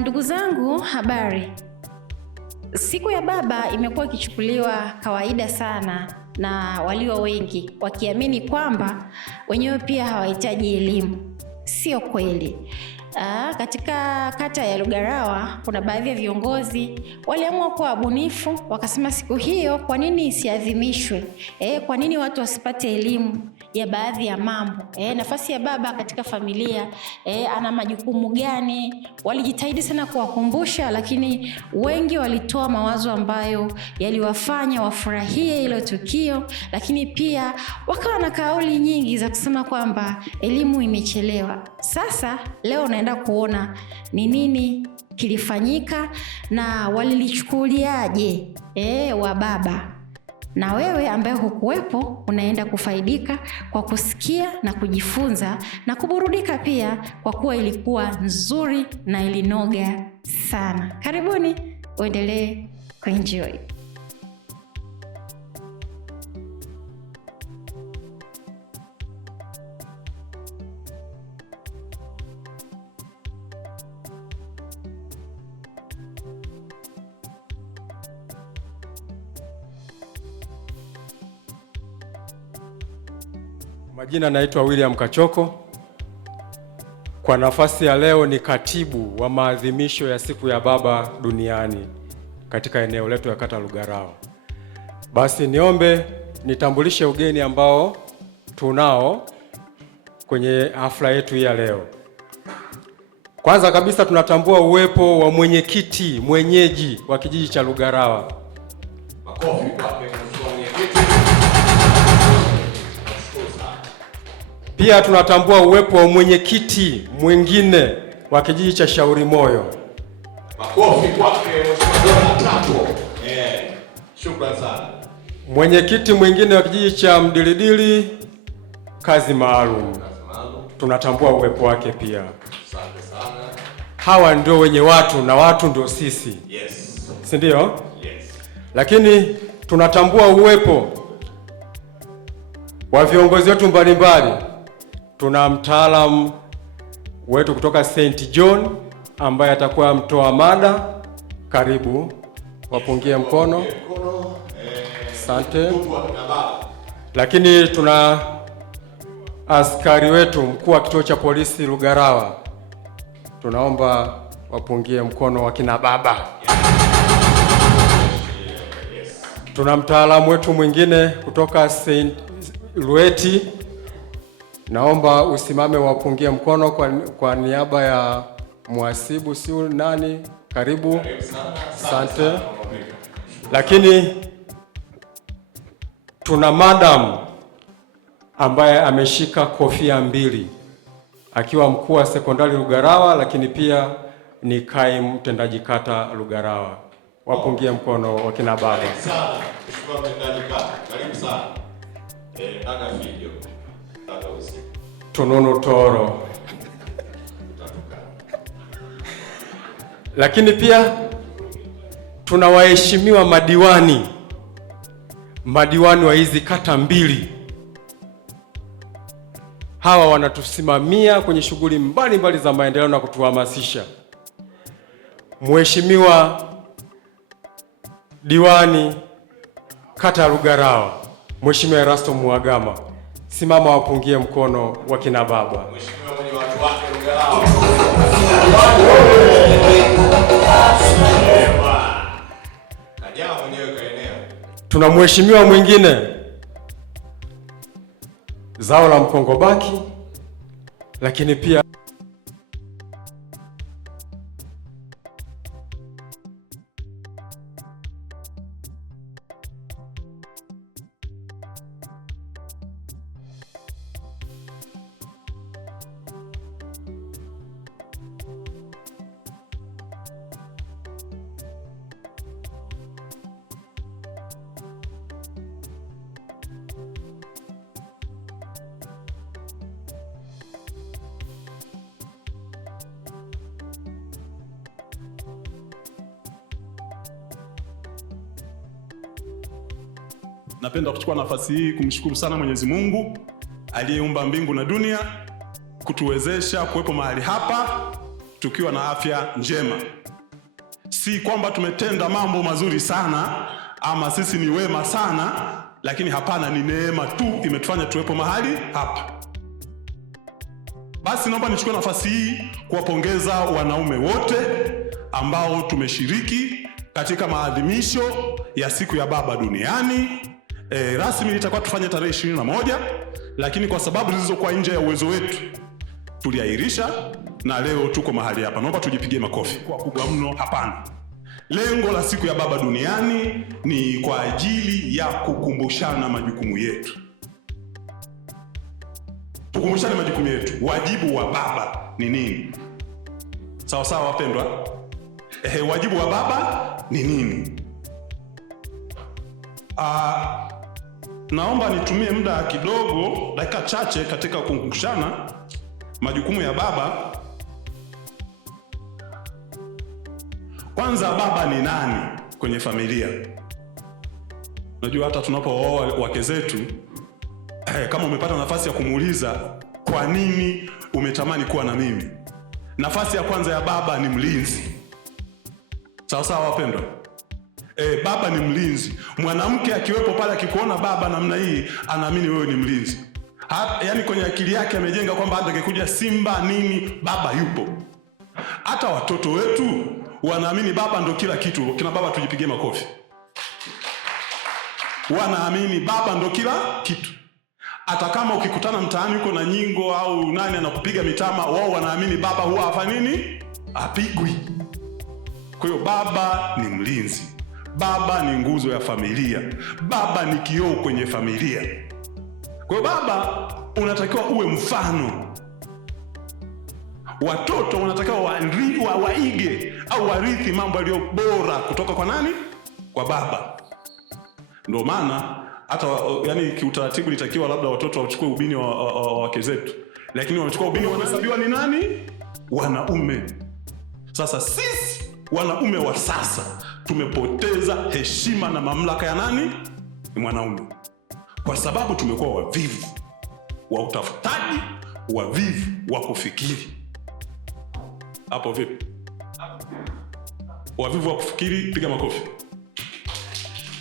Ndugu zangu, habari. Siku ya baba imekuwa ikichukuliwa kawaida sana na walio wengi, wakiamini kwamba wenyewe pia hawahitaji elimu. Sio kweli. Katika kata ya Lugarawa kuna baadhi ya viongozi waliamua kuwa wabunifu, wakasema siku hiyo kwa nini isiadhimishwe? Kwa nini watu wasipate elimu ya baadhi ya mambo? Nafasi ya baba katika familia, ana majukumu gani? Walijitahidi sana kuwakumbusha, lakini wengi walitoa mawazo ambayo yaliwafanya wafurahie hilo tukio, lakini pia wakawa na kauli nyingi za kusema kwamba elimu imechelewa. Sasa leo naenda kuona ni nini kilifanyika na walilichukuliaje wa baba. Na wewe ambaye hukuwepo unaenda kufaidika kwa kusikia na kujifunza na kuburudika pia, kwa kuwa ilikuwa nzuri na ilinoga sana. Karibuni, uendelee kuenjoy. Majina naitwa William Kachoko. Kwa nafasi ya leo ni katibu wa maadhimisho ya siku ya baba duniani katika eneo letu ya kata Lugarawa. Basi niombe nitambulishe ugeni ambao tunao kwenye hafla yetu hii ya leo. Kwanza kabisa tunatambua uwepo wa mwenyekiti mwenyeji wa kijiji cha Lugarawa. Makofi kwake mwenyekiti. Pia tunatambua uwepo wa mwenyekiti mwingine wa kijiji cha Shauri Moyo. Makofi kwake mheshimiwa. Shukrani sana. Mwenyekiti mwingine wa kijiji cha Mdilidili, kazi maalum. Tunatambua uwepo wake pia. Asante sana. Hawa ndio wenye watu na watu ndio sisi. Yes. Si ndio? Yes. Lakini tunatambua uwepo wa viongozi wetu mbalimbali. Tuna mtaalamu wetu kutoka St. John ambaye atakuwa mtoa mada. Karibu, wapungie mkono. Asante. Lakini tuna askari wetu, mkuu wa kituo cha polisi Lugarawa. Tunaomba wapungie mkono wakina baba. Tuna mtaalamu wetu mwingine kutoka St. Lueti. Naomba usimame wapungie mkono kwa niaba ya mhasibu siu nani. Karibu. Asante. Lakini tuna madam ambaye ameshika kofia mbili, akiwa mkuu wa sekondari Lugarawa, lakini pia ni kaimu mtendaji kata Lugarawa. Wapungie mkono wakina baba. Mheshimiwa mtendaji kata, karibu sana. Dada video. Tununu Toro. Lakini pia tuna waheshimiwa madiwani wa hizi kata mbili. Hawa wanatusimamia kwenye shughuli mbalimbali za maendeleo na kutuhamasisha. Mheshimiwa diwani kata Lugarawa, Mheshimiwa Erasto Muagama, simama wapungie mkono wakina baba. Mheshimiwa mwenye watu wake Lugarawa. Kajaa mwenyewe kaenea. Tuna mheshimiwa mwingine zao la Mkongobaki, lakini pia Napenda kuchukua nafasi hii kumshukuru sana Mwenyezi Mungu aliyeumba mbingu na dunia, kutuwezesha kuwepo mahali hapa tukiwa na afya njema. Si kwamba tumetenda mambo mazuri sana ama sisi ni wema sana, lakini hapana, ni neema tu imetufanya tuwepo mahali hapa. Basi naomba nichukue nafasi hii kuwapongeza wanaume wote ambao tumeshiriki katika maadhimisho ya siku ya baba duniani. Rasmi litakuwa tufanye tarehe 21, lakini kwa sababu zilizokuwa nje ya uwezo wetu tuliahirisha na leo tuko mahali hapa. Naomba tujipigie makofi. Kwa kubwa mno? Hapana. Lengo la siku ya baba duniani ni kwa ajili ya kukumbushana majukumu yetu. Tukumbushane majukumu yetu. Wajibu wa baba ni nini? Sawa sawa wapendwa? Wajibu wa baba ni nini? Naomba nitumie muda kidogo, dakika chache katika kukumbushana majukumu ya baba. Kwanza, baba ni nani kwenye familia? Unajua hata tunapooa wake zetu, kama umepata nafasi ya kumuuliza kwa nini umetamani kuwa na mimi, nafasi ya kwanza ya baba ni mlinzi. Sawa sawa wapendwa? Baba ni mlinzi. Mwanamke akiwepo pale akikuona baba namna hii, anaamini wewe ni mlinzi. Yaani kwenye akili yake amejenga kwamba hata akikuja simba nini, baba yupo. Hata watoto wetu wanaamini baba ndo kila kitu. Kina baba tujipigie makofi. Wanaamini baba ndo kila kitu. Hata kama ukikutana mtaani uko na nyingo au nani anakupiga mitama, wao wanaamini baba huwa hafanyi nini? Apigwi. Kwa hiyo baba ni mlinzi. Baba ni nguzo ya familia. Baba ni kioo kwenye familia. Kwa hiyo baba unatakiwa uwe mfano. Watoto wanatakiwa waige au warithi mambo yaliyo bora kutoka kwa nani? Kwa baba. Ndio maana hata yani kiutaratibu litakiwa labda watoto wachukue ubini wa wake zetu, lakini wanachukua ubini wanahesabiwa ni nani? Wanaume. Sasa sisi wanaume wa sasa tumepoteza heshima na mamlaka ya nani? Ni mwanaume. Kwa sababu tumekuwa wavivu wa utafutaji, wavivu wa kufikiri. Hapo vipi? Wavivu wa kufikiri, piga makofi.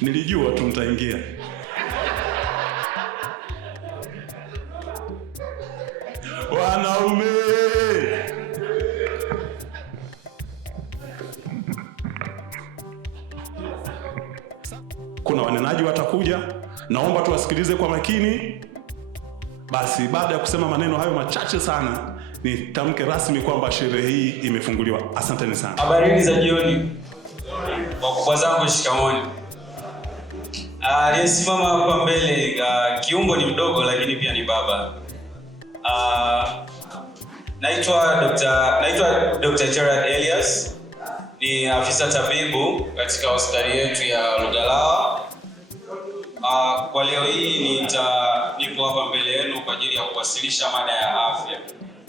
Nilijua tu mtaingia. Wanaume. Kuna wanenaji watakuja, naomba tuwasikilize kwa makini. Basi baada ya kusema maneno hayo machache sana, nitamke rasmi kwamba sherehe hii imefunguliwa. Asanteni sana. Habari za jioni. Wakubwa zangu shikamoni. Aliyesimama hapa mbele kiumbo ni mdogo lakini pia ni baba. Naitwa Dr. Gerard Elias. Ni afisa tabibu katika hospitali yetu ya Lugalawa. Kwa leo hii nipo hapa mbele yenu kwa ajili ya kuwasilisha mada ya afya.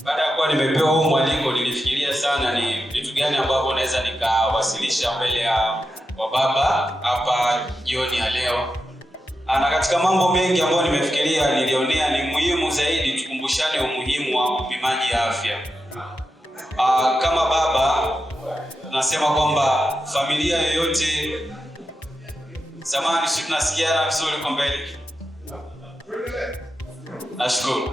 Baada ya kuwa nimepewa huu mwaliko, nilifikiria sana ni vitu gani ambavyo naweza nikawasilisha mbele ya wababa hapa jioni ya leo. Na katika mambo mengi ambayo nimefikiria, nilionea ni muhimu zaidi tukumbushane umuhimu wa upimaji afya. Kama baba tunasema kwamba familia yoyote, samahani sisi tunasikiana vizuri kwa mbele. Nashukuru.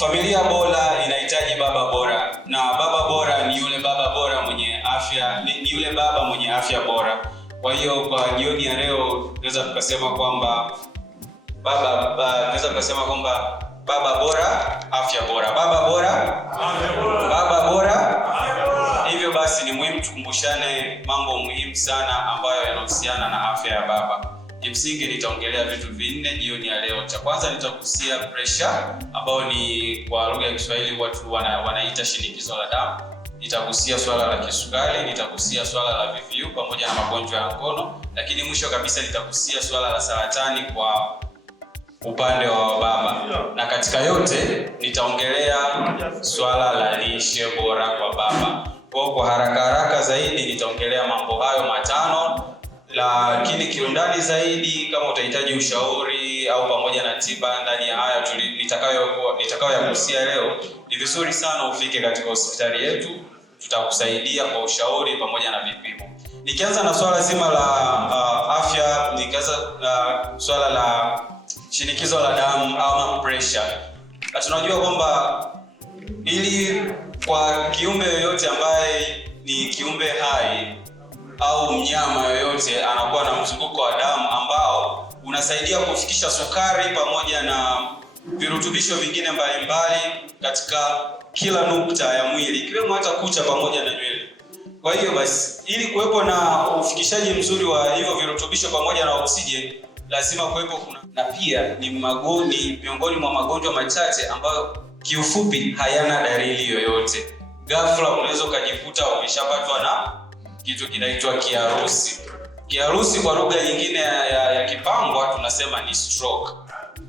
Familia bora inahitaji baba bora, na baba bora ni yule baba bora mwenye afya, ni yule baba mwenye afya bora. Kwa hiyo kwa jioni ya leo tunaweza tukasema kwamba baba bora afya bora, baba bora afya bora, baba bora afya bora. Hivyo basi ni muhimu tukumbushane mambo muhimu sana ambayo yanahusiana na afya ya baba. Kimsingi nitaongelea vitu vinne jioni ya leo. Cha kwanza nitagusia pressure, ambayo ni kwa lugha ya Kiswahili watu wanaita shinikizo la damu. Nitagusia swala la kisukari, nitagusia swala la VVU pamoja na magonjwa ya ngono, lakini mwisho kabisa nitagusia swala la saratani kwa upande wa baba. Na katika yote nitaongelea swala la lishe bora kwa baba. Kwa haraka zaidi nitaongelea mambo hayo matano, lakini kiundani zaidi kama utahitaji ushauri au pamoja na tiba ndani ya haya nitakayoyagusia leo, ni vizuri sana ufike katika hospitali yetu, tutakusaidia kwa ushauri pamoja na vipimo. Nikianza na swala zima la afya, nikaanza na swala la shinikizo la damu ama pressure. Na tunajua kwamba ili kwa kiumbe yoyote ambaye ni kiumbe hai au mnyama yoyote anakuwa na mzunguko wa damu ambao unasaidia kufikisha sukari pamoja na virutubisho vingine mbalimbali katika kila nukta ya mwili, ikiwemo hata kucha pamoja na nywele. Kwa hiyo basi, ili kuwepo na ufikishaji mzuri wa hivyo virutubisho pamoja na oksijeni, lazima kuwepo na pia ni miongoni mwa magonjwa machache ambayo kiufupi hayana dalili yoyote. Ghafla unaweza ukajikuta umeshapatwa na kitu kinaitwa kiharusi. Kiharusi kwa lugha nyingine ya Kipangwa tunasema ni stroke.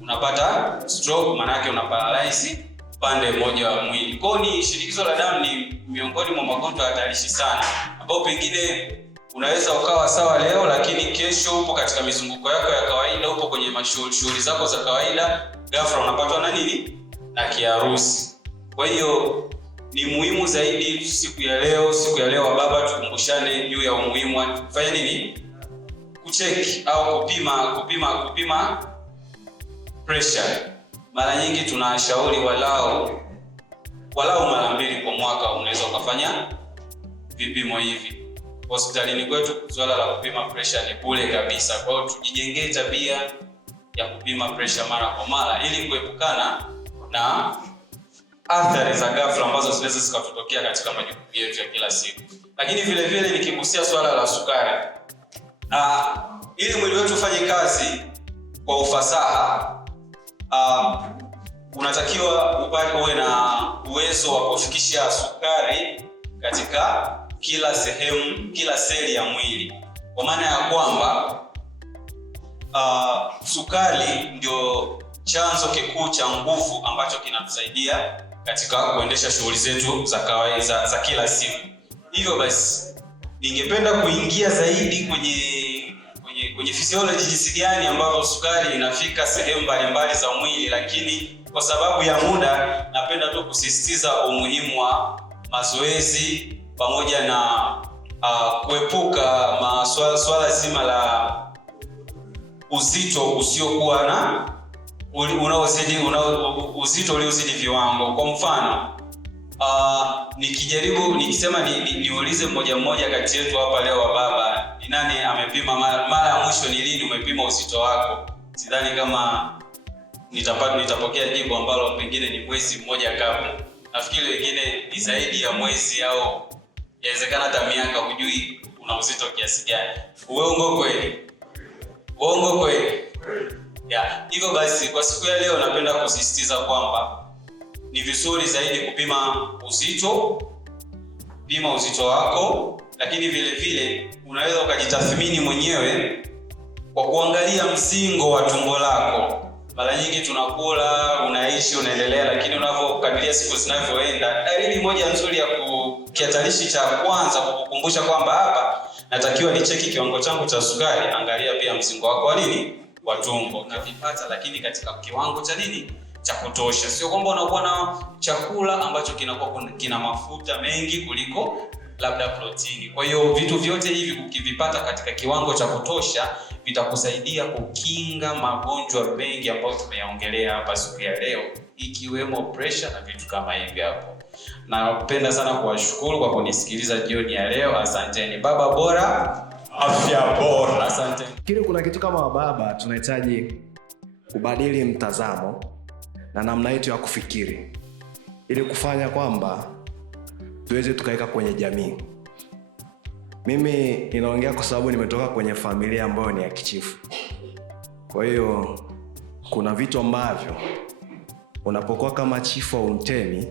Unapata stroke, maana yake una paralyze pande moja wa mwili. Kwa hiyo shinikizo la damu ni miongoni mwa magonjwa hatarishi sana, ambao pengine unaweza ukawa sawa leo, lakini kesho upo katika mizunguko yako ya kawaida, upo kwenye shughuli zako za kawaida, ghafla unapatwa na nini? Na kiharusi. Kwa hiyo ni muhimu zaidi siku ya leo wa baba, tukumbushane juu ya umuhimu wa kufanya nini? Kucheki au kupima pressure. Mara nyingi tunashauri walau mara 2 kwa mwaka unaweza ukafanya vipimo hivi. Hospitalini kwetu swala la kupima pressure ni bure kabisa. Kwa hiyo tujijengee tabia ya kupima pressure mara kwa mara ili kuepukana na athari za ghafla ambazo zinaweza zikatokea katika majukumu yetu ya kila siku. Lakini vile vile nikigusia swala la sukari. Ili mwili wetu ufanye kazi kwa ufasaha, unatakiwa uwe na uwezo wa kufikisha sukari katika kila sehemu, kila seli ya mwili. Kwa maana ya kwamba sukari ndio chanzo kikuu cha nguvu ambacho kinatusaidia katika kuendesha shughuli zetu za kawaida za kila siku. Hivyo basi, ningependa kuingia zaidi kwenye physiology, jinsi gani ambavyo sukari inafika sehemu mbalimbali za mwili, lakini kwa sababu ya muda napenda tu kusisitiza umuhimu wa mazoezi pamoja na kuepuka swala zima la uzito usiokuwa na uzito uliozidi viwango. Kwa mfano, nikisema niulize mmoja kati yetu hapa leo wa baba, ni nani amepima mara ya mwisho ni lini umepima uzito wako? Sidhani kama nitapokea jibu ambalo pengine ni mwezi mmoja kabla. Nafikiri wengine ni zaidi ya mwezi au inawezekana hata miaka, hujui una uzito kiasi gani. Uongo kweli? Hivyo basi, kwa siku ya leo napenda kusisitiza kwamba ni vizuri zaidi kupima uzito. Pima uzito wako, lakini vile vile unaweza ukajitathmini mwenyewe kwa kuangalia msingo wa tumbo lako. Mara nyingi tunakula, unaishi, unaendelea, lakini unavyokadiria siku zinavyoenda, dalili moja nzuri ya kihatarishi cha kwanza kukukumbusha kwamba hapa natakiwa nicheki kiwango changu cha sukari. Angalia pia msingo wako wa tumbo, unavipata lakini katika kiwango cha cha kutosha. Sio kwamba unakuwa na chakula ambacho kina mafuta mengi kuliko labda protini. Kwa hiyo vitu vyote hivi ukivipata katika kiwango cha kutosha vitakusaidia kukinga magonjwa mengi ambayo tumeyaongelea hapa siku ya leo, ikiwemo pressure na vitu kama hivi hapo. Napenda sana kuwashukuru kwa kunisikiliza jioni ya leo. Asanteni. Baba bora, afya bora. Asanteni. Kile kuna kitu kama baba tunahitaji kubadili mtazamo na namna yetu ya kufikiri ili kufanya kwamba tuweze tukaika kwenye jamii. Mimi ninaongea kwa sababu nimetoka kwenye familia ambayo ni ya kichifu. Kwa hiyo kuna vitu ambavyo unapokuwa kama chifu au mtemi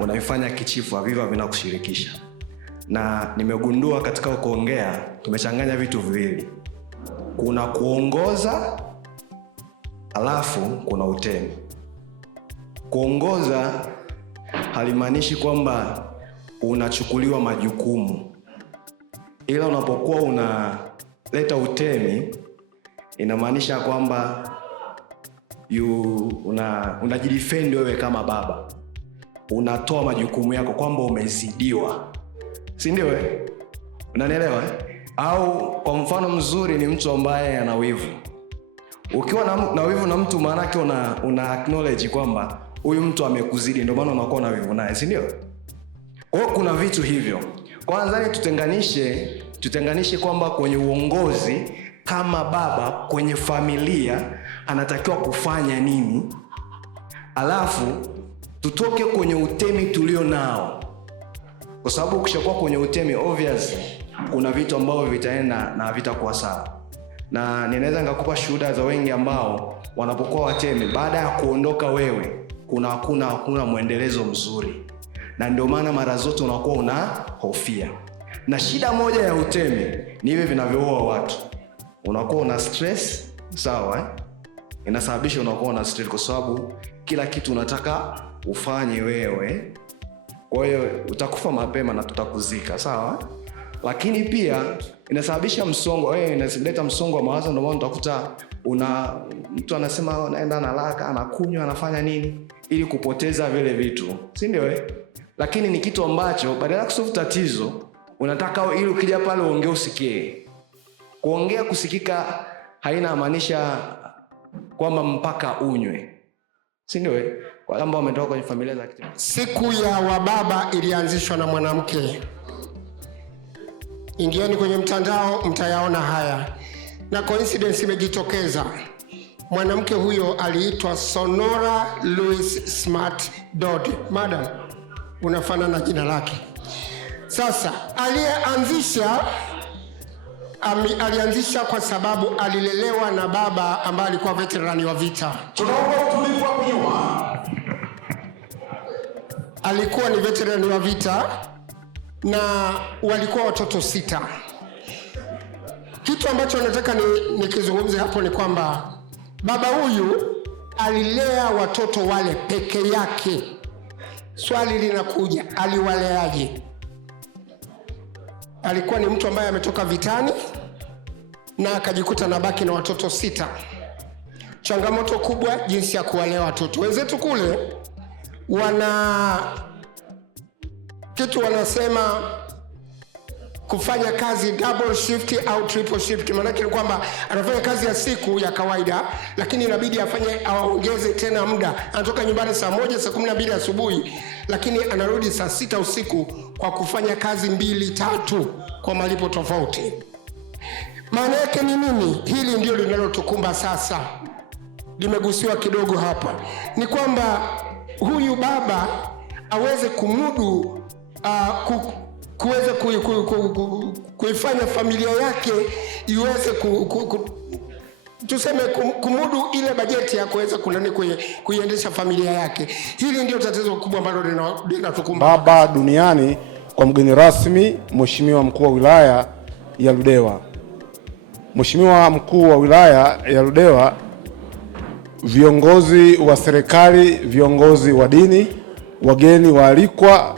unavifanya kichifu haviva vinakushirikisha. Na nimegundua katika kuongea tumechanganya vitu viwili. Kuna kuongoza alafu kuna utemi. Kuongoza halimaanishi kwamba unachukuliwa majukumu, ila unapokuwa unaleta utemi inamaanisha kwamba unajidefend wewe kama baba. unatoa majukumu yako kwamba umezidiwa, si ndio? Unanielewa? Au kwa mfano mzuri ni mtu ambaye ana wivu. Ukiwa na wivu na mtu, maana yake una acknowledge kwamba huyu mtu amekuzidi, ndio maana unakuwa na wivu naye, si ndio? Kwa hiyo kuna vitu hivyo. Kwanza ni tutenganishe kwamba kwenye uongozi kama baba kwenye familia anatakiwa kufanya nini, alafu tutoke kwenye utemi tulio nao, kwa sababu ukishakuwa kwenye utemi obviously kuna vitu ambavyo vitaenda na havitakuwa sawa. Na ninaweza nikakupa shuhuda za wengi ambao wanapokuwa watemi, baada ya kuondoka wewe hakuna muendelezo mzuri, na ndio maana mara zote unakuwa unahofia. Na shida moja ya utemi ni hivi vinavyoua watu. Unakuwa una stress, sawa inasababisha unakuwa una stress kwa sababu kila kitu unataka ufanye wewe. Kwa hiyo utakufa mapema na tutakuzika, sawa? Lakini pia inasababisha msongo, inaleta msongo wa mawazo. Ndio maana utakuta mtu anasema anaenda analala, anakunywa, anafanya nini ili kupoteza vile vitu, si ndio? Lakini ni kitu ambacho badala ya kusolve tatizo unataka ili ukija pale uongee usikie. Kuongea kusikika haina maanisha kwamba mpaka unywe, si ndio? Kwa sababu wametoka kwenye familia za kitendo. Siku ya wababa ilianzishwa na mwanamke. Ingieni kwenye mtandao mtayaona haya, na coincidence imejitokeza. Mwanamke huyo aliitwa Sonora Louis Smart Dodd. Madam, unafanana na jina lake. Sasa alianzisha kwa sababu alilelewa na baba ambaye alikuwa veterani wa vita. Tunaomba utulivu hapo nyuma. Alikuwa ni veterani wa vita na walikuwa watoto 6. Kitu ambacho nataka nikizungumze hapo ni kwamba baba huyu alilea watoto wale peke yake. Swali linakuja, aliwaleaje? Alikuwa ni mtu ambaye ametoka vitani na akajikuta na baki na watoto 6. Changamoto kubwa jinsi ya kuwalea watoto. Wenzetu kule wanasema kufanya kazi double shift au triple shift. Maana yake ni kwamba anafanya kazi ya siku ya kawaida, lakini inabidi aongeze tena muda. Anatoka nyumbani saa 1, saa 12 asubuhi, lakini anarudi saa 6 usiku kwa kufanya kazi 2, 3 kwa malipo tofauti. Maana yake ni nini? Hili ndio linalotukumba sasa. Limegusiwa kidogo hapa. Ni kwamba huyu baba aweze kumudu kuweza kuifanya familia yake iweze tuseme kumudu ile bajeti ya kuweza kuiendesha familia yake. Hili ndio tatizo kubwa ambalo linatukumba. Baba duniani kwa mgeni rasmi Mheshimiwa Mkuu wa Wilaya ya Ludewa. Mheshimiwa Mkuu wa Wilaya ya Ludewa, viongozi wa serikali, viongozi wa dini, wageni waalikwa,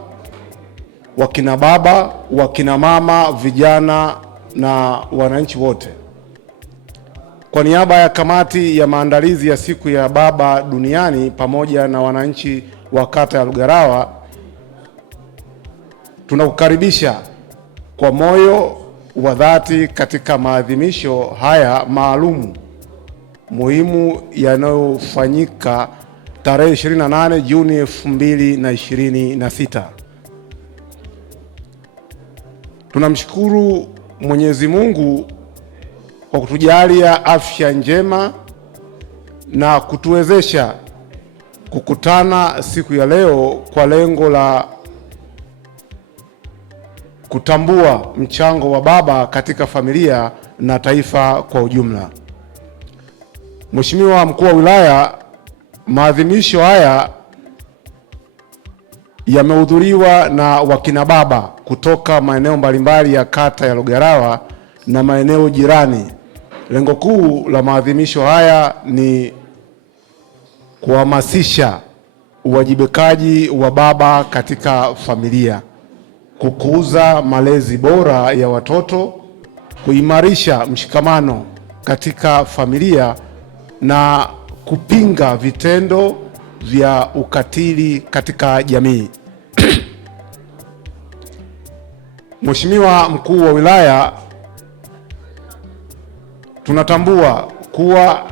wakina baba, wakina mama, vijana na wananchi wote. Kwa niaba ya kamati ya maandalizi ya siku ya baba duniani pamoja na wananchi wa kata ya Lugarawa, tunakukaribisha kwa moyo wa dhati katika maadhimisho haya maalumu muhimu yanayofanyika tarehe 28 Juni 2026. Tunamshukuru Mwenyezi Mungu kwa kutujalia afya njema na kutuwezesha kukutana siku ya leo kwa lengo la kutambua mchango wa baba katika familia na taifa kwa ujumla. Mheshimiwa Mkuu wa Wilaya, maadhimisho haya yamehudhuriwa na wakina baba kutoka maeneo mbalimbali ya kata ya Lugarawa na maeneo jirani. Lengo kuu la maadhimisho haya ni kuhamasisha uwajibikaji wa baba katika familia, kukuza malezi bora ya watoto, kuimarisha mshikamano katika familia na kupinga vitendo vya ukatili katika jamii. Mheshimiwa Mkuu wa Wilaya, tunatambua kuwa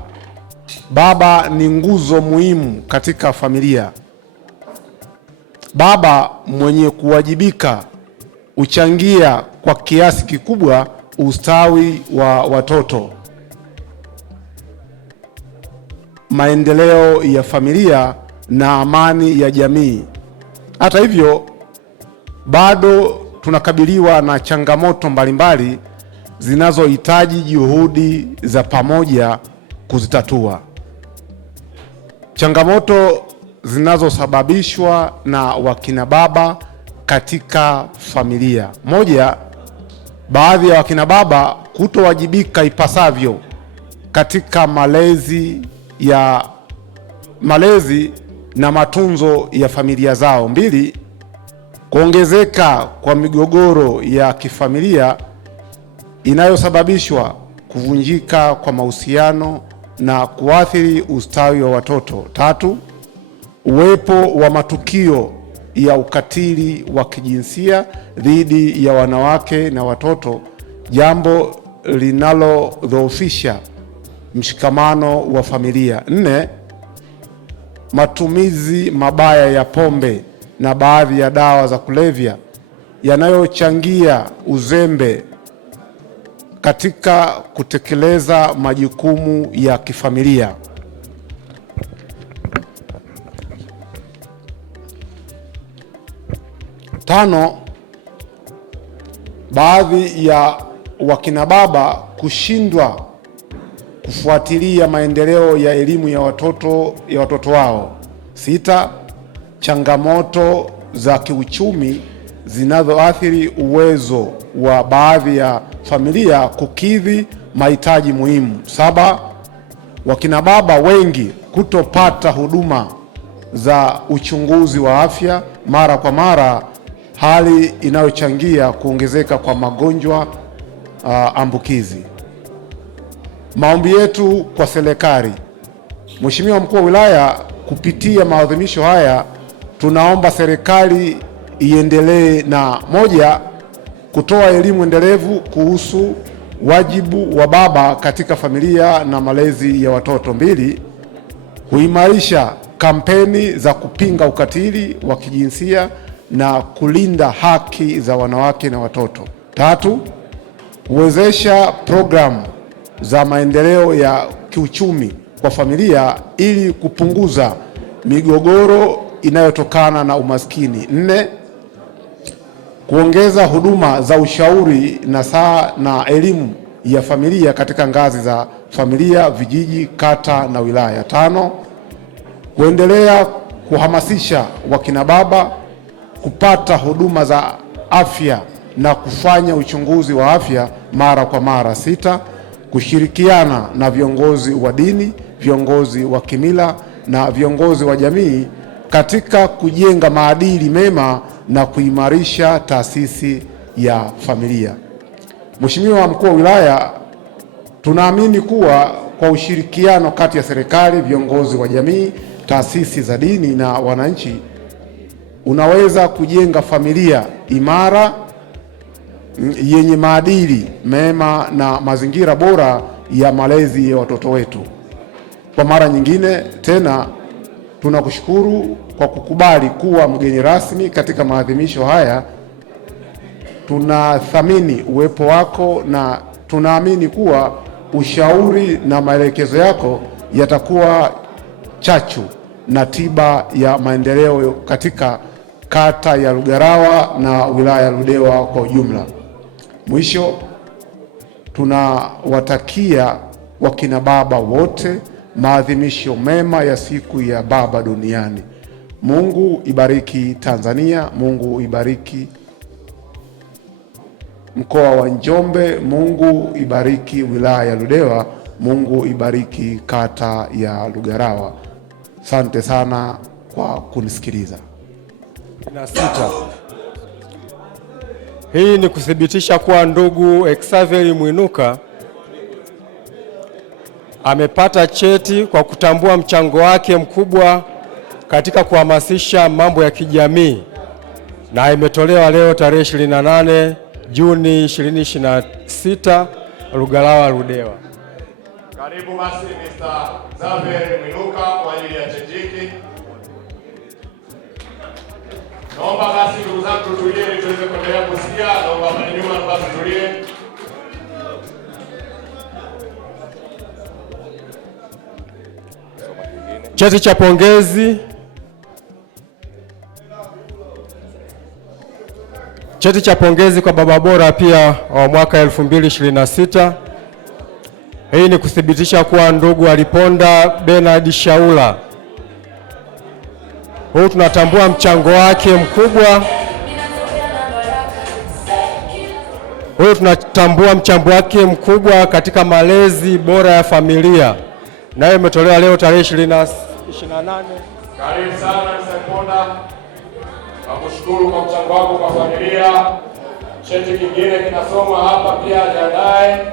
baba ni nguzo muhimu katika familia. Baba mwenye kuwajibika huchangia kwa kiasi kikubwa ustawi wa watoto, maendeleo ya familia na amani ya jamii. Hata hivyo, bado tunakabiliwa na changamoto mbalimbali zinazohitaji juhudi za pamoja kuzitatua. Changamoto zinazosababishwa na wakina baba katika familia. Moja, baadhi ya wakina baba kutowajibika ipasavyo katika malezi na matunzo ya familia zao. Mbili, kuongezeka kwa migogoro ya kifamilia inayosababishwa kuvunjika kwa mahusiano na kuathiri ustawi wa watoto. Tatu, uwepo wa matukio ya ukatili wa kijinsia dhidi ya wanawake na watoto, jambo linalodhoofisha mshikamano wa familia. Nne, matumizi mabaya ya pombe na baadhi ya dawa za kulevya yanayochangia uzembe katika kutekeleza majukumu ya kifamilia. Tano, baadhi ya wakina baba kushindwa kufuatilia maendeleo ya elimu ya watoto wao. Sita, changamoto za kiuchumi zinazoathiri uwezo wa baadhi ya familia kukidhi mahitaji muhimu. Saba, wakina baba wengi kutopata huduma za uchunguzi wa afya mara kwa mara, hali inayochangia kuongezeka kwa magonjwa ambukizi. Maombi yetu kwa serikali. Mheshimiwa Mkuu wa Wilaya, kupitia maadhimisho haya tunaomba serikali iendelee na moja, kutoa elimu endelevu kuhusu wajibu wa baba katika familia na malezi ya watoto. Mbili, kuimarisha kampeni za kupinga ukatili wa kijinsia na kulinda haki za wanawake na watoto. Tatu, kuwezesha programu za maendeleo ya kiuchumi kwa familia ili kupunguza migogoro inayotokana na umaskini. Nne, kuongeza huduma za ushauri nasaha na elimu ya familia katika ngazi za familia, vijiji, kata na wilaya. Tano, kuendelea kuhamasisha wakina baba kupata huduma za afya na kufanya uchunguzi wa afya mara kwa mara. Sita, kushirikiana na viongozi wa dini, viongozi wa kimila na viongozi wa jamii katika kujenga maadili mema na kuimarisha taasisi ya familia. Mheshimiwa Mkuu wa Wilaya, tunaamini kuwa kwa ushirikiano kati ya serikali, viongozi wa jamii, taasisi za dini na wananchi unaweza kujenga familia imara yenye maadili mema na mazingira bora ya malezi ya watoto wetu. Kwa mara nyingine tena tunakushukuru kwa kukubali kuwa mgeni rasmi katika maadhimisho haya. Tunathamini uwepo wako na tunaamini kuwa ushauri na maelekezo yako yatakuwa chachu na tiba ya maendeleo katika kata ya Lugarawa na wilaya ya Ludewa kwa ujumla. Mwisho, tunawatakia wakina baba wote maadhimisho mema ya siku ya baba duniani. Mungu ibariki Tanzania, Mungu ibariki mkoa wa Njombe, Mungu ibariki wilaya ya Ludewa, Mungu ibariki kata ya Lugarawa. Asante sana kwa kunisikiliza. Na sita, hii ni kuthibitisha kuwa ndugu Xavier Mwinuka amepata cheti kwa kutambua mchango wake mkubwa katika kuhamasisha mambo ya kijamii na imetolewa leo tarehe 28 Juni 2026 Lugalawa Ludewa. Karibu basi Mr. Xavier Mwinuka kwa ajili ya cheti hiki. Naomba basi ndugu zangu tulie ili tuweze kuendelea kusikia. Naomba pale nyuma basi tulie. Cheti cha pongezi. Cheti cha pongezi kwa baba bora pia wa mwaka 2026. Hii ni kuthibitisha kuwa ndugu Aliponda Bernard Shaula. Huu tunatambua mchango wake mkubwa. Huyu tunatambua mchango wake mkubwa katika malezi bora ya familia. Nayo imetolewa leo tarehe 28. Karibu sana Mr. Ponda. Nakushukuru kwa mchango wako kwa familia. Cheti kingine kinasomwa hapa pia, jiandae.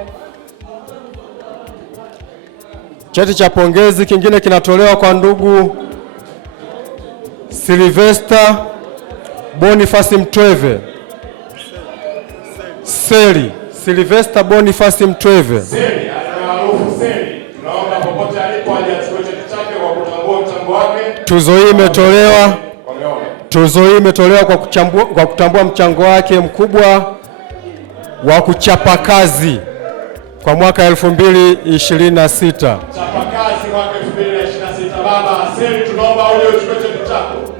Cheti cha pongezi kingine kinatolewa kwa ndugu Sylvester Boniface Mtweve. Seli Sylvester Boniface Mtweve. Seli, maarufu Seli. Tunaomba popote alipo aje achukue cheti chake kwa kutambua mchango wake. Tuzo hii imetolewa kwa kutambua mchango wake mkubwa wa kuchapa kazi kwa mwaka 2026. Chapa kazi mwaka 2026. Baba Seli, tunaomba uje uchukue cheti chako.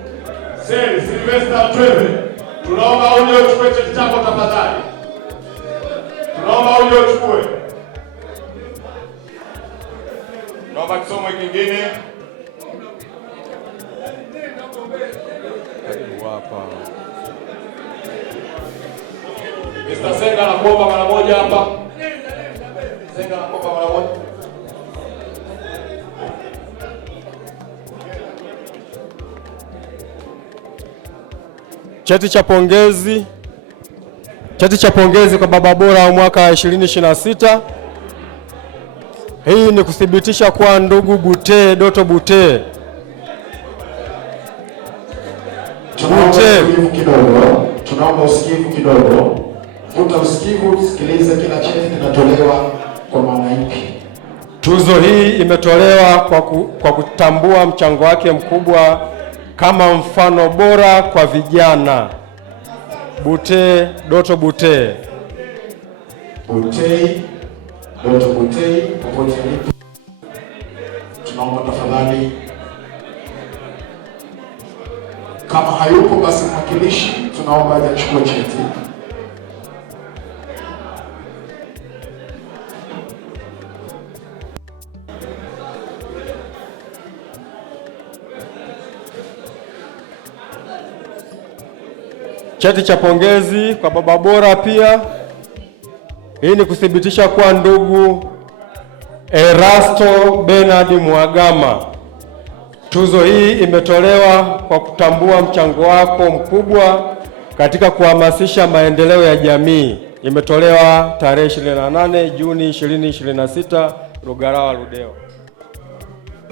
Seli Sylvester Mtweve, tunaomba uje uchukue cheti chako tafadhali. Tunaomba uje uchukue. Naomba kisomo kingine. Mr. Senga anakuomba mara moja hapa. Senga anakuomba mara moja. Cheti cha pongezi. Cheti cha pongezi kwa baba bora wa mwaka 2026. Hii ni kuthibitisha kuwa ndugu Bute Doto Bute. Tunaomba usikivu kidogo. Vuta usikivu, sikiliza kila cheti kinatolewa kwa maana ipi. Tuzo hii imetolewa kwa kutambua mchango wake mkubwa kama mfano bora kwa vijana. Bute Doto Bute. Bute Doto Bute, popote alipo. Tunaomba tafadhali, kama hayupo basi mwakilishi tunaomba aje achukue cheti. Cheti cha pongezi kwa baba bora pia. Hii ni kuthibitisha kuwa ndugu Erasto Bernard Mwagama. Tuzo hii imetolewa kwa kutambua mchango wako mkubwa katika kuhamasisha maendeleo ya jamii. Imetolewa tarehe 28 Juni 2026 Lugalawa Ludewa.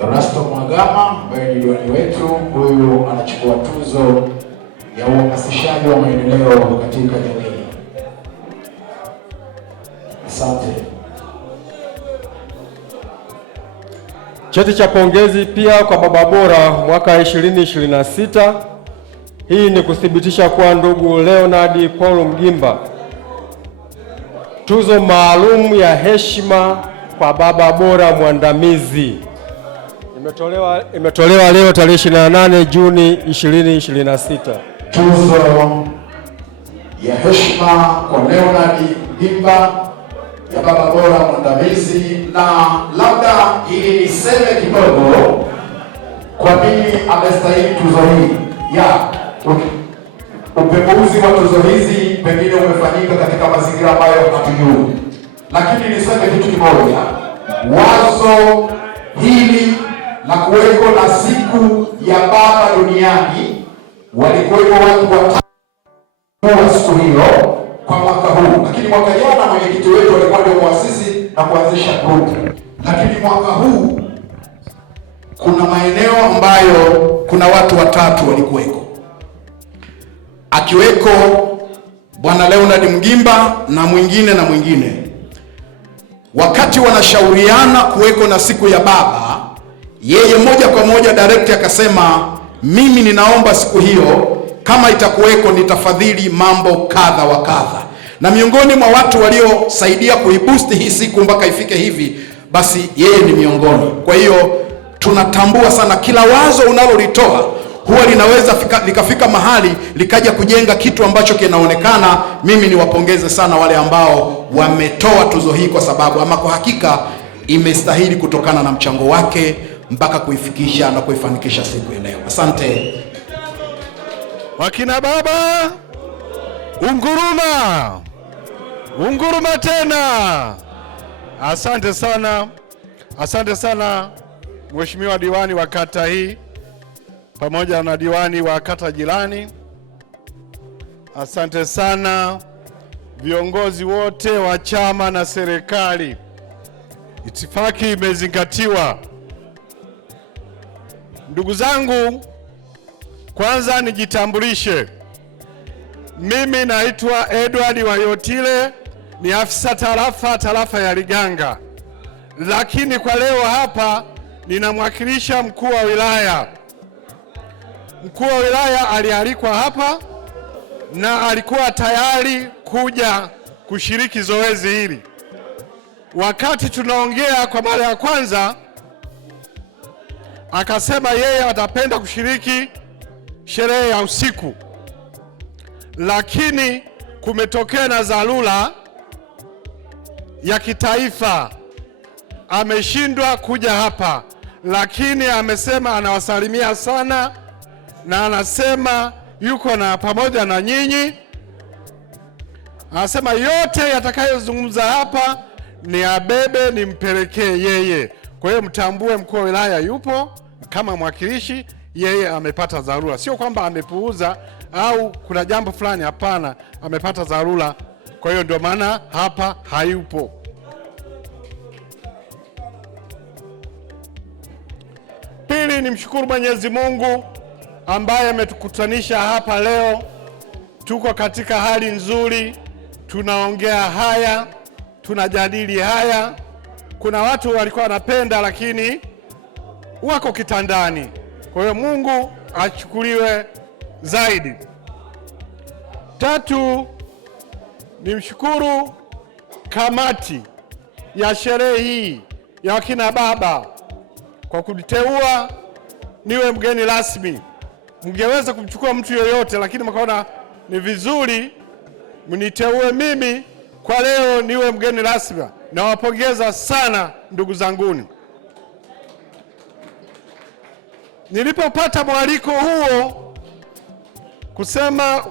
Erasto Mwagama ambaye ni diwani wetu, huyu anachukua tuzo ya uhamasishaji wa maendeleo katika jamii. Asante. Cheti cha pongezi pia kwa baba bora mwaka 2026. Hii ni kuthibitisha kuwa ndugu Leonard Paul Mgimba. Tuzo maalum ya heshima kwa baba bora mwandamizi. Imetolewa leo tarehe 28 Juni 2026. Tuzo ya heshima kwa Leonard Mgimba ya baba bora mwandamizi, na labda ili niseme kidogo kwa nini amestahili tuzo hii. Ya upembuzi wa tuzo hizi pengine umefanyika katika mazingira ambayo hatujui, lakini niseme kitu kimoja, wazo hili la kuweko na siku ya baba duniani, walikuwepo watu watatu siku hiyo kwa mwaka huu, lakini mwaka jana mwenyekiti wetu alikuwa ndio muasisi na kuanzisha group, lakini mwaka huu kuna maeneo ambayo kuna watu watatu walikuweko, akiweko Bwana Leonard Mgimba na mwingine. Wakati wanashauriana kuweko na siku ya baba, yeye moja kwa moja direct akasema, mimi ninaomba siku hiyo kama itakuweko nitafadhili mambo kadha wa kadha. Na miongoni mwa watu waliosaidia kuiboost hii siku mpaka ifike hivi, basi yeye ni miongoni. Kwa hiyo tunatambua sana kila wazo unalolitoa huwa linaweza likafika mahali likaja kujenga kitu ambacho kinaonekana. Mimi niwapongeze sana wale ambao wametoa tuzo hii, kwa sababu ama kwa hakika imestahili kutokana na mchango wake mpaka kuifikisha na kuifanikisha siku ya leo. Asante. Wakina baba, unguruma tena. Asante sana Mheshimiwa diwani wa kata hii pamoja na diwani wa kata jirani. Asante sana viongozi wote wa chama na serikali. Itifaki imezingatiwa. Ndugu zangu, kwanza nijitambulishe. Mimi naitwa Edward Wayotile, ni afisa tarafa ya Liganga. Lakini kwa leo hapa ninamwakilisha mkuu wa wilaya. Mkuu wa wilaya alialikwa hapa na alikuwa tayari kuja kushiriki zoezi hili. Wakati tunaongea kwa mara ya kwanza, akasema yeye atapenda kushiriki sherehe ya usiku, lakini kumetokea na dharura ya kitaifa, ameshindwa kuja hapa, lakini amesema anawasalimia sana na anasema yuko na pamoja na nyinyi. Anasema yote yatakayozungumza hapa ni abebe nimpelekee yeye. Kwa hiyo mtambue mkuu wa wilaya yupo kama mwakilishi, yeye amepata dharura. Sio kwamba amepuuza au kuna jambo fulani, hapana, amepata dharura. Kwa hiyo ndio maana hapa hayupo. Pili, nimshukuru Mwenyezi Mungu ambaye ametukutanisha hapa leo. Tuko katika hali nzuri, tunaongea haya, tunajadili haya. Kuna watu walikuwa wanapenda lakini wako kitandani. Kwa hiyo Mungu achukuliwe zaidi. Tatu, nimshukuru kamati ya sherehe hii ya wakina baba kwa kuniteua niwe mgeni rasmi. Mngeweza kumchukua mtu yoyote, lakini mkaona ni vizuri mniteue mimi kwa leo niwe mgeni rasmi. Nawapongeza sana ndugu zanguni. Nilipopata mwaliko huo kusema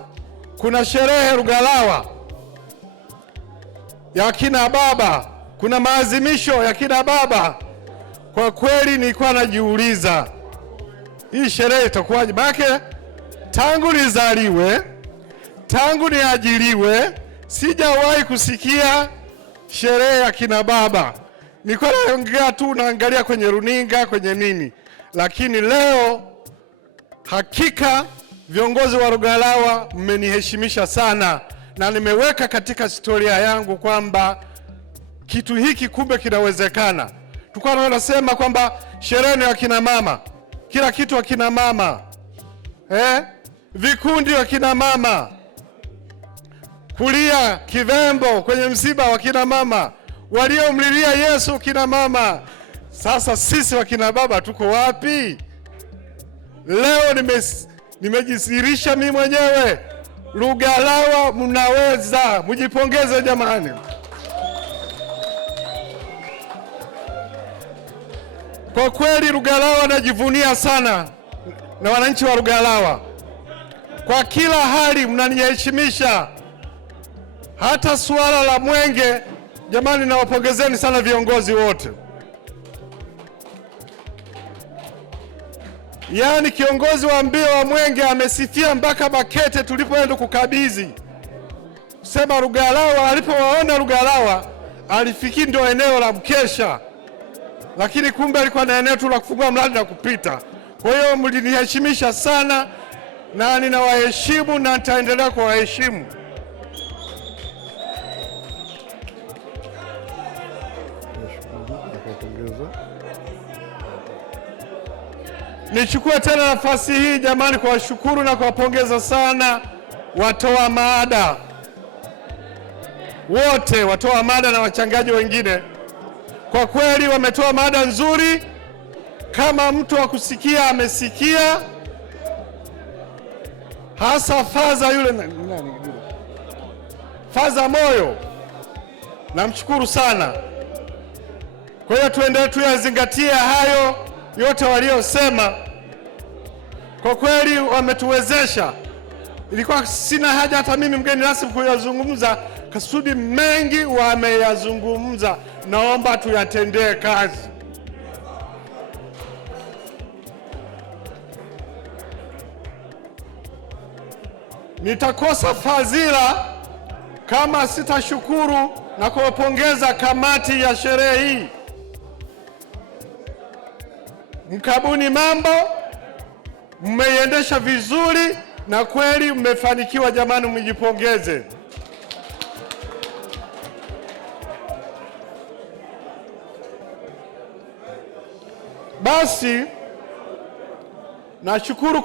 kuna sherehe Lugalawa ya kina baba, kuna maazimisho ya kina baba, kwa kweli nilikuwa najiuliza hii sherehe itakuwaje? Maana tangu nizaliwe, tangu niajiriwe, sijawahi kusikia sherehe ya kina baba. Nilikuwa naongea tu, naangalia kwenye runinga, kwenye nini. Lakini leo hakika viongozi wa Lugalawa mmeniheshimisha sana, na nimeweka katika historia yangu kwamba kitu hiki kumbe kinawezekana. Tulikuwa tunasema kwamba sherehe ni ya kina mama, kila kitu wa kina mama, vikundi wa kina mama, kulia kivembo kwenye msiba wa kina mama, waliomlilia Yesu kina mama. Sasa sisi wa kina baba tuko wapi? Leo nimejisirisha mimi mwenyewe. Lugalawa mnaweza, mjipongeze jamani. Kwa kweli Lugalawa najivunia sana na wananchi wa Lugalawa. Kwa kila hali mnaniheshimisha. Hata suala la mwenge, jamani, nawapongezeni sana viongozi wote. Yaani kiongozi wa mbio wa mwenge amesifia mpaka Makete tulipoenda kukabidhi. Sema Lugalawa, alipowaona Lugalawa alifikiri ndio eneo la mkesha, lakini kumbe alikuwa na eneo tu la kufungua mradi na kupita. Kwa hiyo mliniheshimisha sana na ninawaheshimu na nitaendelea kuwaheshimu. Nichukue tena nafasi hii jamani kuwashukuru na kuwapongeza sana watoa mada wote, watoa mada na wachangaji wengine. Kwa kweli wametoa mada nzuri. Kama mtu wa kusikia amesikia, hasa Faza yule Faza Moyo, namshukuru sana. Kwa hiyo tuendelee tuyazingatie hayo yote waliosema. Kwa kweli wametuwezesha. Ilikuwa sina haja hata mimi mgeni rasmi kuyazungumza, kasudi mengi wameyazungumza. Naomba tuyatendee kazi. Nitakosa fadhila kama sitashukuru na kuwapongeza kamati ya sherehe hii. Mkabuni mambo, mmeiendesha vizuri na kweli mmefanikiwa jamani, mjipongeze. Basi nashukuru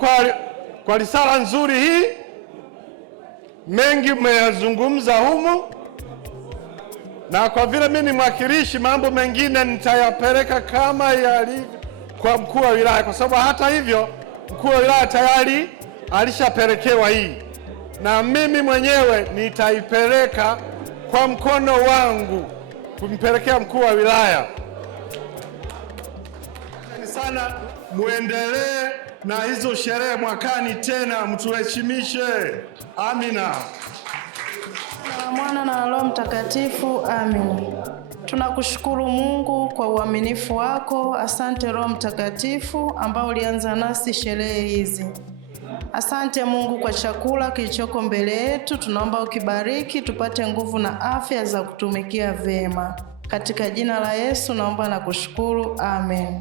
kwa risala nzuri hii. Mengi mmeyazungumza humu, na kwa vile mimi ni mwakilishi, mambo mengine nitayapeleka kama yalivyo kwa mkuu wa wilaya, kwa sababu hata hivyo mkuu wa wilaya tayari alishapelekewa hii, na mimi mwenyewe nitaipeleka kwa mkono wangu kumpelekea mkuu wa wilaya. Sana, muendelee na hizo sherehe mwakani tena, mtuheshimishe. Amina. Na Mwana na Roho Mtakatifu. Amina. Tunakushukuru Mungu kwa uaminifu wako. Asante Roho Mtakatifu ambao ulianza nasi sherehe hizi. Asante Mungu kwa chakula kilichoko mbele yetu. Tunaomba ukibariki tupate nguvu na afya za kutumikia vyema. Katika jina la Yesu naomba na kushukuru. Amen.